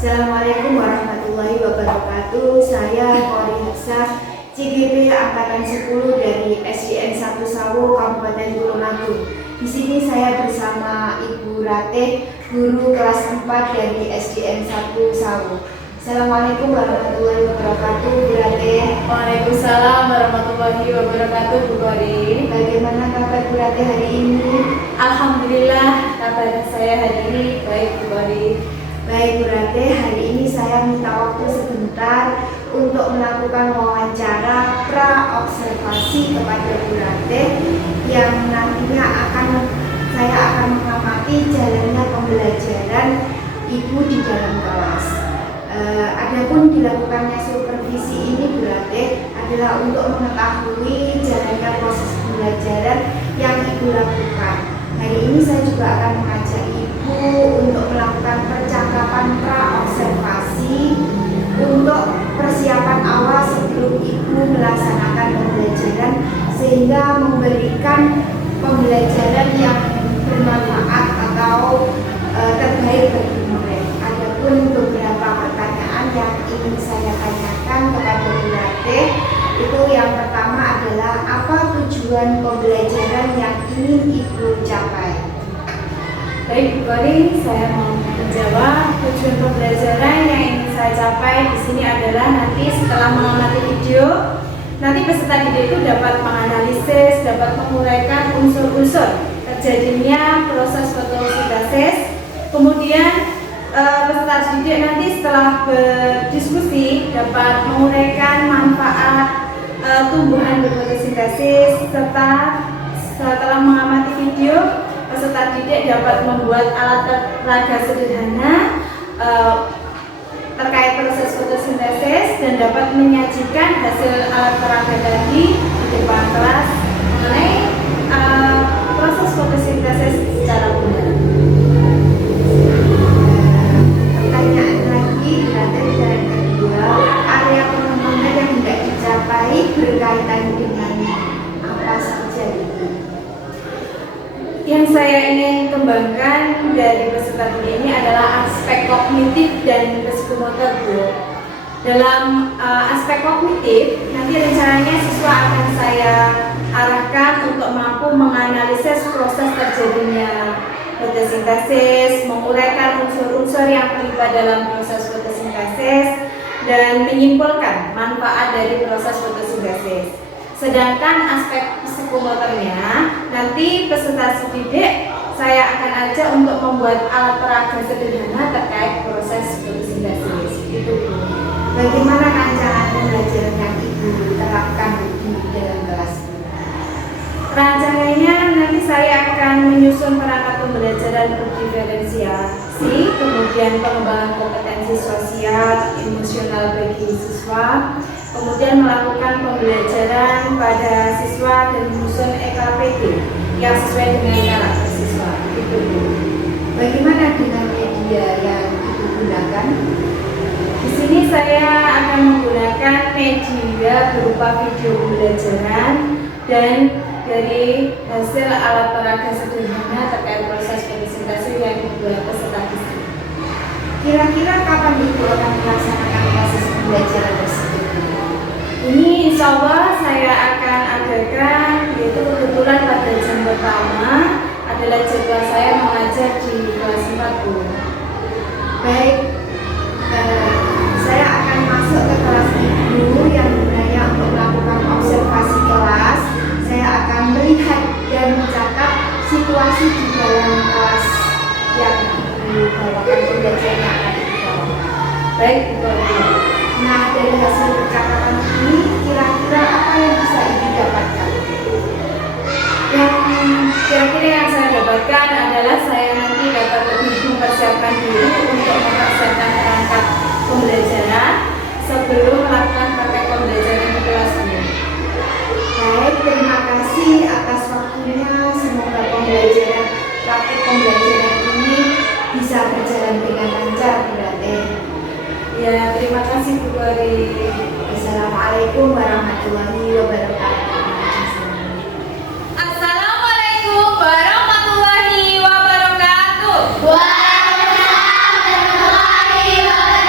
Assalamualaikum warahmatullahi wabarakatuh. Saya Kori Hafsah, CGP Angkatan 10 dari SDN 1 Sawo, Kabupaten Tulungagung. Di sini saya bersama Ibu Ratih, guru kelas 4 dari SDN 1 Sawo. Assalamualaikum warahmatullahi wabarakatuh, Bu Ratih. Waalaikumsalam warahmatullahi wabarakatuh, Bu Kori. Bagaimana kabar Bu Ratih hari ini? Alhamdulillah, kabar saya hari ini baik, Bu Kori. Baik Bu Ratih, hari ini saya minta waktu sebentar untuk melakukan wawancara pra-observasi kepada Bu Ratih yang nantinya saya akan mengamati jalannya pembelajaran Ibu di dalam kelas. Adapun dilakukannya supervisi ini Bu Ratih adalah untuk mengetahui jalannya proses pembelajaran yang Ibu lakukan. Hari ini saya juga akan mengajak Ibu untuk melakukan percakapan pra-observasi untuk persiapan awal sebelum Ibu melaksanakan pembelajaran sehingga memberikan pembelajaran yang bermanfaat atau terbaik bagi murid. Adapun beberapa pertanyaan yang ingin saya tanyakan kepada Bu Ratih, itu yang pertama adalah apa tujuan pembelajaran yang ingin Ibu capai? Baik, Bu Kori, saya mau menjawab. Tujuan pembelajaran yang ingin saya capai di sini adalah nanti setelah mengamati video, nanti peserta didik itu dapat menganalisis, dapat menguraikan unsur-unsur terjadinya proses fotosintesis. Kemudian peserta didik nanti setelah berdiskusi dapat menguraikan manfaat tumbuhan berfotosintesis, serta setelah mengamati video peserta didik dapat membuat alat peraga sederhana terkait proses fotosintesis dan dapat menyajikan hasil alat peraga tadi di depan kelas mengenai proses fotosintesis secara benar. Pertanyaan lagi berada di jalan kedua, area pengembangan yang tidak dicapai berkaitan dengan apa saja itu? Yang saya ingin kembangkan dari peserta didik ini adalah aspek kognitif dan psikomotor, Bu. Dalam aspek kognitif, nanti rencananya siswa akan saya arahkan untuk mampu menganalisis proses terjadinya fotosintesis, menguraikan unsur-unsur yang terlibat dalam proses fotosintesis, dan menyimpulkan manfaat dari proses fotosintesis. Sedangkan aspek psikomotornya, nanti peserta didik saya akan ajak untuk membuat alat peraga sederhana terkait proses fotosintesis. Itu, Bu. Bagaimana rancangan pembelajaran yang Ibu terapkan di dalam kelas? Rancangannya nanti saya akan menyusun perangkat pembelajaran berdiferensiasi, kemudian pengembangan kompetensi sosial, emosional bagi siswa, kemudian melakukan pembelajaran pada siswa dan menyusun EKPD yang sesuai dengan karakter siswa. Itu, Bu. Bagaimana dengan media yang Ibu gunakan? Di sini saya akan menggunakan media berupa video pembelajaran dan dari hasil alat peraga sederhana terkait proses fotosintesis yang dibuat peserta di sini. Kira-kira kapan Ibu akan melaksanakan proses pembelajaran tersebut? Ini insya Allah saya akan adakan, yaitu kebetulan pada jam pertama adalah jadwal saya mengajar di kelas 4, Bu. Baik, saya akan masuk ke kelas Ibu yang gunanya untuk melakukan observasi kelas. Saya akan melihat dan mencatat situasi di dalam kelas yang Ibu bawakan pembelajaran yang akan Ibu bawakan. Baik, Bu. Nah, dari hasil percakapan ini, kira-kira apa yang bisa Ibu dapatkan? Yang kira-kira yang saya dapatkan adalah saya nanti dapat lebih mempersiapkan diri untuk mempersiapkan perangkat pembelajaran sebelum melakukan praktek pembelajaran di kelas ini. Baik, terima kasih atas waktunya. Semoga praktek pembelajaran ini bisa berjalan dengan lancar, Bu Ratih. Ya, terima kasih, Bu Kori. Assalamualaikum warahmatullahi wabarakatuh. Assalamualaikum warahmatullahi wabarakatuh. Waalaikumsalam warahmatullahi wabarakatuh.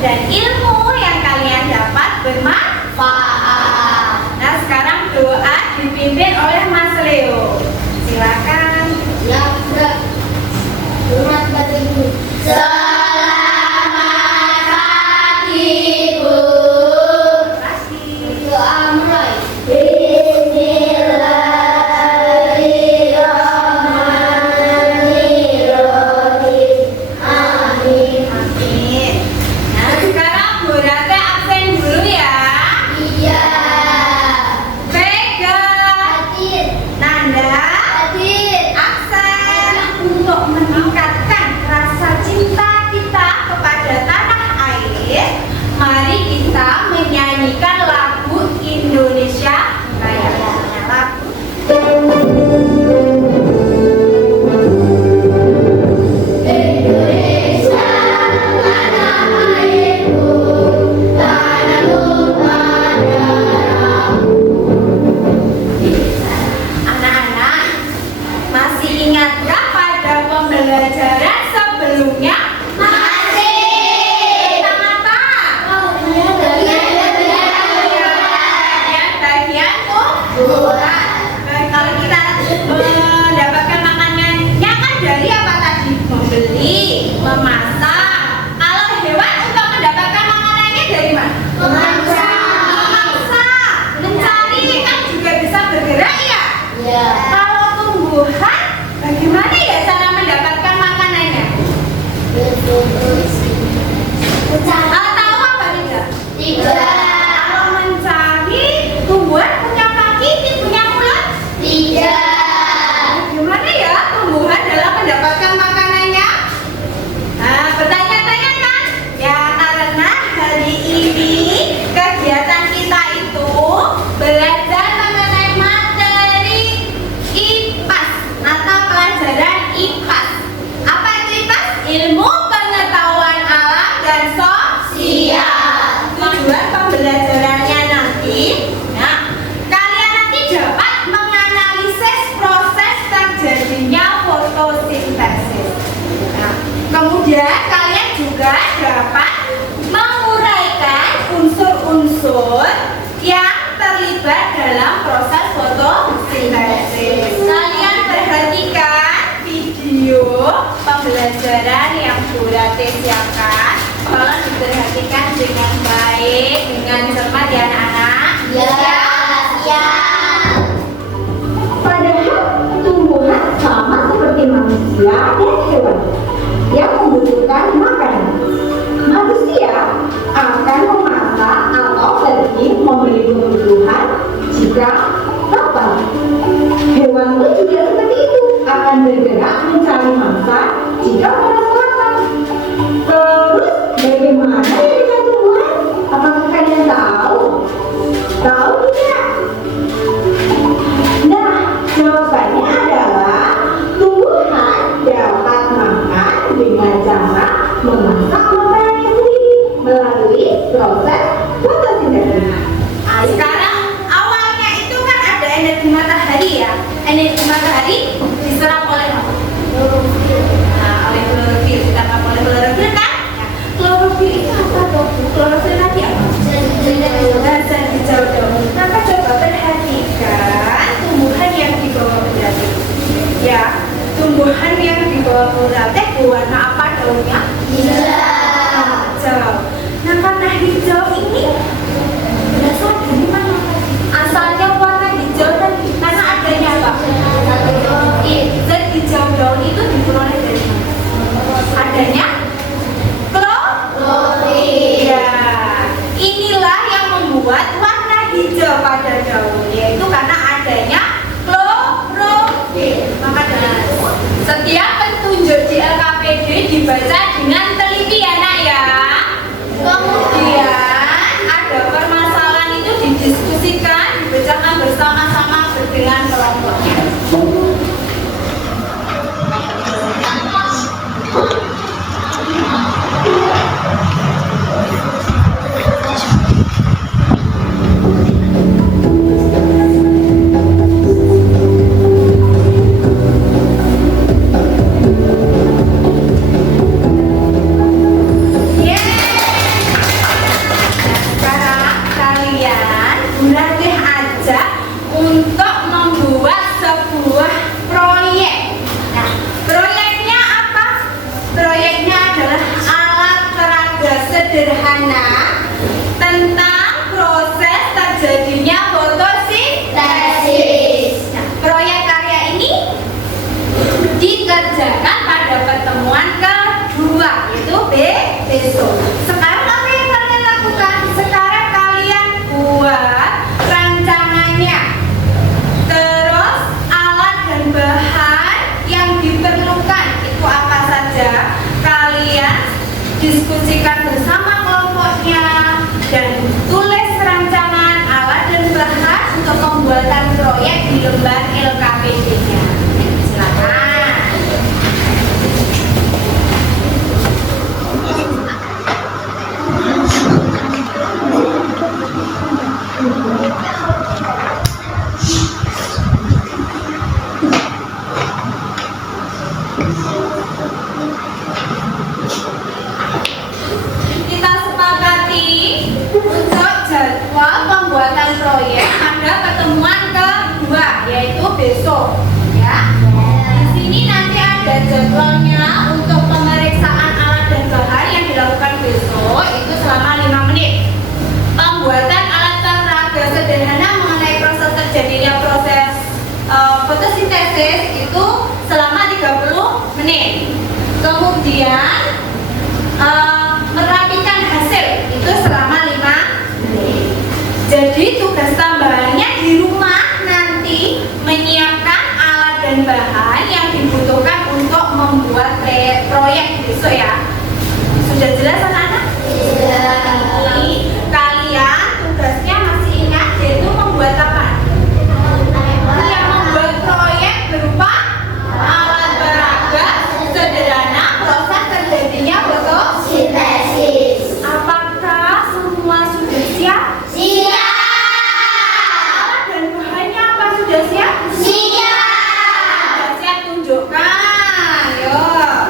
dan ilmu yang kalian dapat bermanfaat. Nah, sekarang doa dipimpin oleh Mas Leo. Silakan. Ya, udah. Selamat pagi, Bu. Selamat pagi, Bu. Doa mulai. Bismillahirrahmanirrahim. Amin. Amin. Nah, sekarang Bu Rate absen dulu ya. Iya. Vega, Hadir. Nanda, Hadir. absen. Untuk meningkatkan rasa cinta kita kepada tanah air, mari kita menyanyikan lagu Indonesia Raya. Lagu Indonesia, tanah airku, tanah tumpah darahku. Anak-anak, masih ingatkah pada pembelajaran sebelumnya? Masih. Tentang apa? Bagian tumbuhan. Kalau kita mendapatkan makanannya kan dari apa tadi? Membeli, memasak. Kalau hewan untuk mendapatkan makanannya dari mana? Memaksa, mencari kan juga bisa bergerak ya. Ya. Kalau tumbuhan, bagaimana ya cara mendapatkan makanannya? Tahu apa tidak? Tidak. Kalau mencari, tumbuhan punya kaki, punya mulut. Tidak. Gimana ya tumbuhan dalam mendapatkan makanannya? Nah, bertanya-tanya kan? Ya, karena hari ini kegiatan kita itu belajar mengenai materi IPAS atau pelajaran IPAS. Apa itu IPAS? Ilmu pengetahuan alam dan sosial. Tujuan pembelajarannya nanti, nah, kalian nanti dapat menganalisis proses terjadinya fotosintesis. Nah, kemudian kalian juga dapat menguraikan unsur-unsur yang terlibat dalam proses fotosintesis. Kalian perhatikan video pembelajaran yang Bu Rate siapkan. Tolong diperhatikan dengan baik, dengan cermat ya anak-anak. Ya. Ya. Padahal tumbuhan sama seperti manusia dan hewan yang membutuhkan makanan. Manusia akan memasak atau pergi membeli kebutuhan jika lapar. Hewan pun juga seperti itu, akan bergerak mencari mangsa jika merasa lapar. Terus bagaimana dengan tumbuhan? Apakah kalian tahu? Tahu tidak? Nah, jawabannya adalah tumbuhan dapat makan dengan cara memasak makanannya sendiri melalui proses fotosintesis. Nah, sekarang awalnya itu kan ada energi matahari ya. Energi matahari diserap oleh apa? Nah, oleh klorofil. Diserap oleh klorofil kan? Ya. Klorofil itu apa dok? Klorofil tadi apa? Zat hijau daun. Maka coba perhatikan tumbuhan yang di bawah berarti. Ya, tumbuhan yang di bawah berarti warna apa daunnya? Hijau. Nah, warna hijau ini berasal dari mana? Asalnya warna hijau tadi karena adanya apa? sederhana tentang proses terjadinya fotosintesis. Nah, proyek karya ini dikerjakan pada pertemuan kedua, yaitu besok. Sekarang apa yang kalian lakukan? Sekarang kalian buat rancangannya. Terus alat dan bahan yang diperlukan itu apa saja? Kalian diskusikan bersama kelompoknya dan tulis rancangan alat dan bahan untuk pembuatan proyek di lembar LKPD-nya. Silakan. Kita sepakati untuk jadwal pembuatan proyek pada pertemuan kedua, yaitu besok, ya. Di sini nanti ada jadwalnya untuk pemeriksaan alat dan bahan yang dilakukan besok itu selama 5 menit. Pembuatan alat peraga sederhana mengenai proses terjadinya proses fotosintesis itu selama 30 menit. Kemudian merapikan hasil itu selama 5 menit. Jadi tugas tambahannya di rumah nanti menyiapkan alat dan bahan yang dibutuhkan untuk membuat proyek besok, ya. Sudah jelas anak-anak? Ini kalian tugasnya masih ingat, yaitu membuat apa? Yang membuat proyek berupa alat peraga sederhana proses terjadinya fotosintesis. Apakah semua sudah siap? Siap. Alat dan bahannya apa sudah siap? Siap. Sudah siap, tunjukkan. Yuk.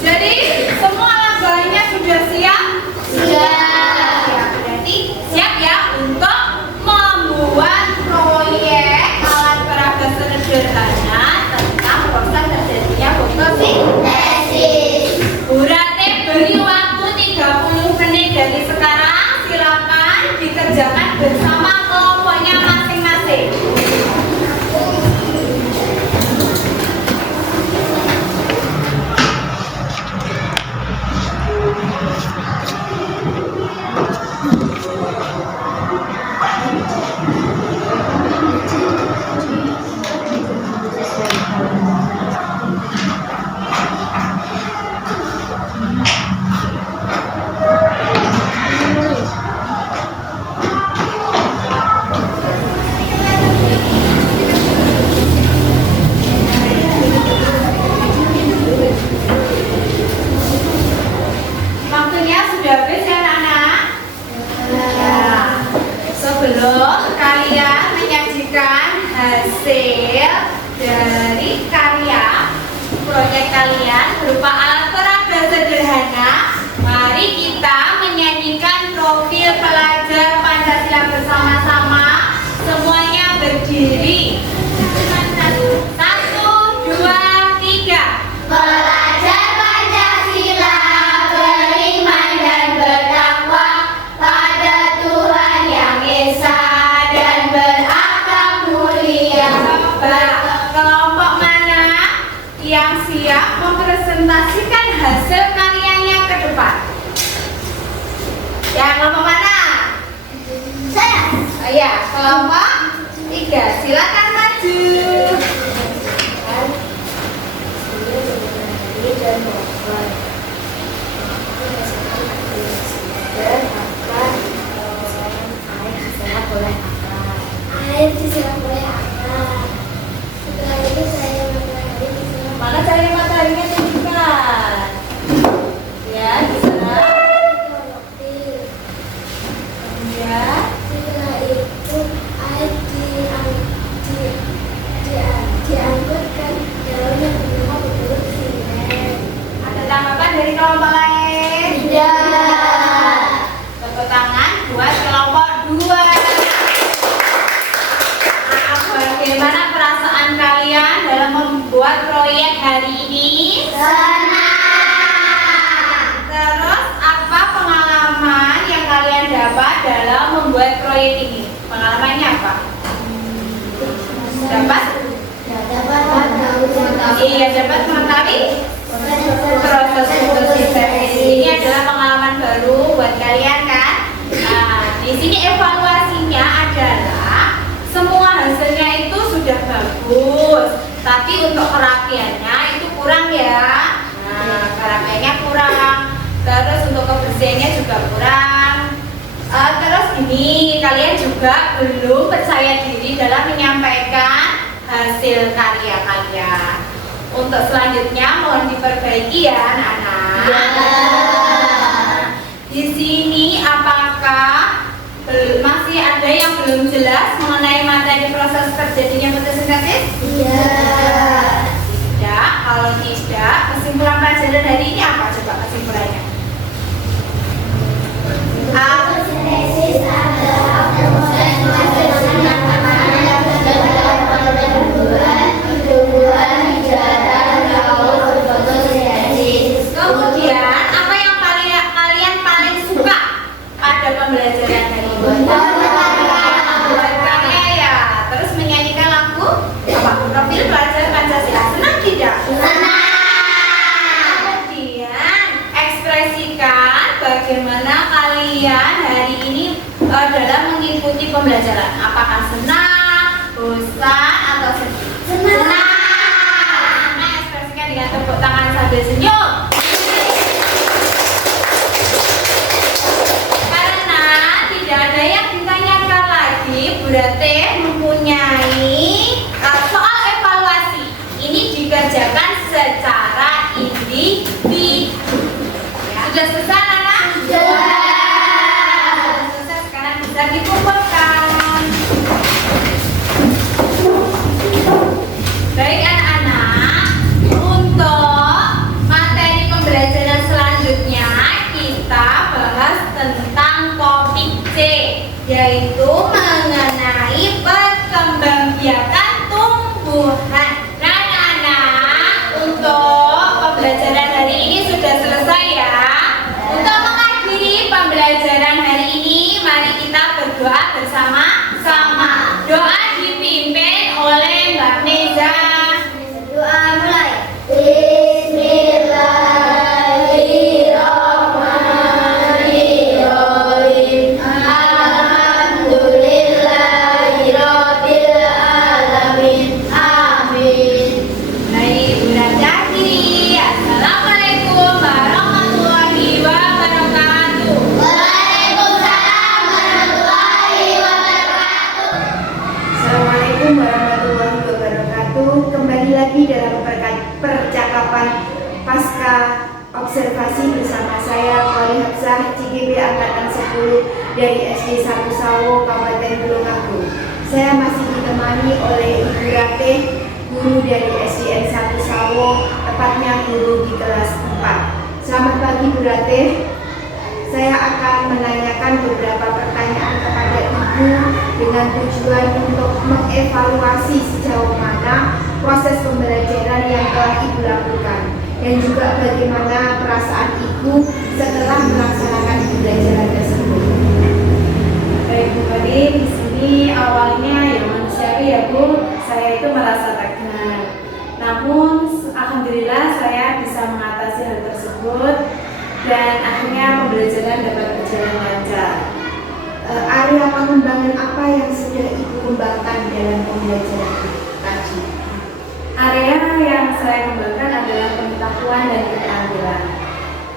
Jadi semua alat bahannya sudah siap? Siap. Berarti siap ya untuk membuat proyek alat peraga sederhana tentang proses terjadinya fotosintesis. Berarti beri waktu 30 menit dari sekarang. Silakan dikerjakan bersama kelompoknya masing-masing. Waktunya sudah habis ya anak-anak? Ya. Sebelum kalian menyajikan hasil dari karya proyek kalian berupa alat peraga sederhana, mari kita menyanyikan profil pelajar Pancasila bersama-sama. Semuanya berdiri. 1, 2, 3. Pelajar Pancasila beriman dan bertakwa pada Tuhan Yang Esa dan berakhlak mulia. Kelompok mana yang siap mempresentasikan hasil karyanya ke depan? Ya, kelompok mana? Saya. Oh ya, kelompok 3. Silakan maju. Air diserap oleh akar. Setelah itu saya matahari diserap Mana cari mataharinya tunjukkan. Ya, di sana. roti. Ya. Setelah itu air diangkut ke dalam yang bernama berbentuk simen. Ada tanggapan dari kelompok lain? Tidak. Tepuk tangan buat kelompok 2. Bagaimana perasaan kalian dalam membuat proyek hari ini? Senang. membuat proyek ini? Pengalamannya apa? Dapat? Iya, dapat mengetahui proses fotosintesis. Ini adalah pengalaman baru buat kalian kan? Nah, di sini evaluasinya adalah semua hasilnya itu sudah bagus, tapi untuk perapiannya itu kurang ya. Nah, perapiannya kurang. Terus untuk kebersihannya juga kurang. Terus ini kalian juga belum percaya diri dalam menyampaikan hasil karya kalian. Untuk selanjutnya mohon diperbaiki ya anak-anak. Di sini apakah masih ada yang belum jelas mengenai materi proses terjadinya fotosintesis? Iya. Tidak. Kalau tidak, kesimpulan pelajaran hari ini apa? Coba kesimpulannya. Fotosintesis adalah proses tumbuhan bicara daun fotosintesis. Kemudian apa yang kalian paling suka pada pembelajaran hari ini? Buat karya ya. Terus menyanyikan lagu apa? Profil pelajar Pancasila. Senang tidak? Senang. Kemudian ekspresikan bagaimana kalian hari ini dalam mengikuti pembelajaran. Apakah senang, bosan, atau sedih? Senang. Nah, ekspresikan dengan tepuk tangan sambil senyum. Karena tidak ada yang ditanyakan lagi, berarti mempunyai soal evaluasi. Ini dikerjakan secara individu. Ya, sudah selesai anak? Sudah. Selesai, sekarang bisa dikumpulkan. Baik anak-anak, untuk materi pembelajaran selanjutnya kita bahas tentang topik C, yaitu mengenai perkembangbiakan tumbuhan. Nah anak-anak, untuk pembelajaran hari ini sudah selesai ya. Untuk mengakhiri pembelajaran hari ini, mari kita berdoa bersama-sama. Doa dipimpin oleh Mbak Meza. Doa mulai. Bismillahirrahmanirrahim. Alhamdulillahirabbil alamin. Amin. Baik, bulan akhiri. Assalamualaikum warahmatullahi wabarakatuh. Waalaikumsalam warahmatullahi wabarakatuh. Assalamualaikum warahmatullahi wabarakatuh. Kembali lagi dalam percakapan pasca observasi bersama saya Wali Hafsah CGB Angkatan 10 dari SD 1 Sawo, Kabupaten Tulungagung. Saya masih ditemani oleh Ibu Ratih, guru dari SDN 1 Sawo, tepatnya guru di kelas 4. Selamat pagi Bu Ratih. Saya akan menanyakan beberapa pertanyaan kepada Ibu dengan tujuan untuk mengevaluasi sejauh mana proses pembelajaran yang telah Ibu lakukan dan juga bagaimana perasaan Ibu setelah melaksanakan pembelajaran tersebut. Baik Bu Bani, di sini awalnya ya manusiawi ya Bu, saya itu merasa stagnan. Namun alhamdulillah saya bisa mengatasi hal tersebut dan akhirnya pembelajaran dapat berjalan lancar. Area pengembangan apa yang sudah Ibu kembangkan dalam pembelajaran tadi? Area yang saya kembangkan adalah pengetahuan dan keterampilan.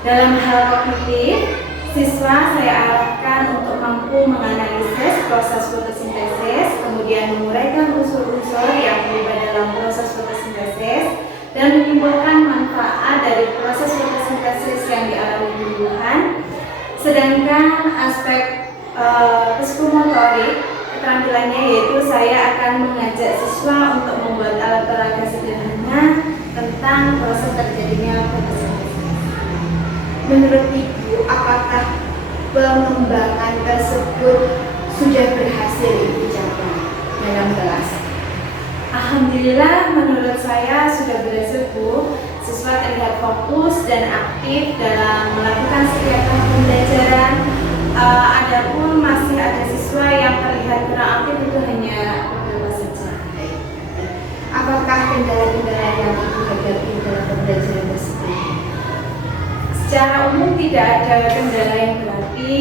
Dalam hal kognitif, siswa saya arahkan untuk mampu menganalisis proses fotosintesis, kemudian menguraikan unsur-unsur yang terlibat dalam proses fotosintesis, dan menyimpulkan manfaat dari proses fotosintesis yang dialami tumbuhan. Sedangkan aspek psikomotorik, keterampilannya yaitu saya akan mengajak siswa untuk membuat alat peraga sederhana tentang proses terjadinya fotosintesis. Menurut Ibu, apakah pengembangan tersebut sudah berhasil Ibu capai dalam kelas? Alhamdulillah menurut saya sudah berhasil Bu. Siswa terlihat fokus dan aktif dalam melakukan setiap tahap pembelajaran. adapun masih ada siswa yang terlihat kurang aktif itu hanya beberapa saja. Apakah kendala-kendala yang Ibu hadapi dalam pembelajaran tersebut? Secara umum tidak ada kendala yang berarti,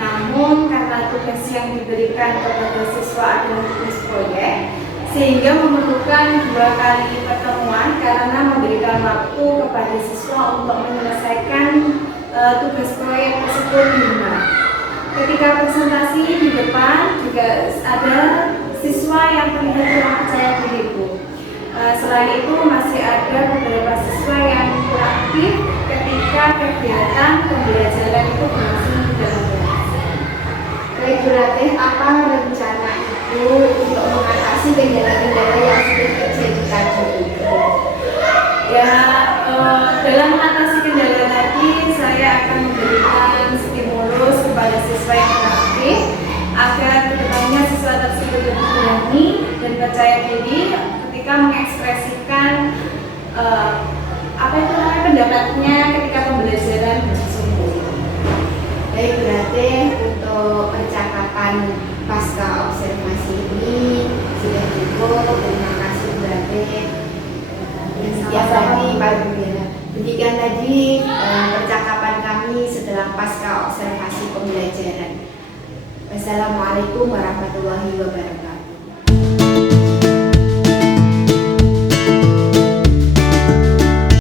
namun karena tugas yang diberikan kepada siswa adalah tugas proyek, sehingga memerlukan 2 kali pertemuan karena memberikan waktu kepada siswa untuk menyelesaikan tugas proyek tersebut di rumah. Ketika presentasi di depan juga ada siswa yang terlihat kurang percaya diri, Bu. Selain itu masih ada beberapa siswa yang kurang aktif ketika kegiatan pembelajaran itu berlangsung di dalam kelas. Baik, Bu Ratih, apa rencana Ibu untuk mengatasi kendala-kendala yang sudah terjadi tadi? Ya, dalam mengatasi kendala tadi saya akan memberikan stimulus kepada siswa yang kurang aktif agar kedepannya siswa tersebut lebih berani dan percaya diri ketika mengekspresikan pendapatnya ketika pembelajaran bersungguh. Baik, berarti untuk percakapan pasca observasi ini sudah cukup. Terima kasih, Bu Ratih. Demikian tadi Pak Gembira. Demikian tadi percakapan kami setelah pasca observasi pembelajaran. Wassalamualaikum warahmatullahi wabarakatuh.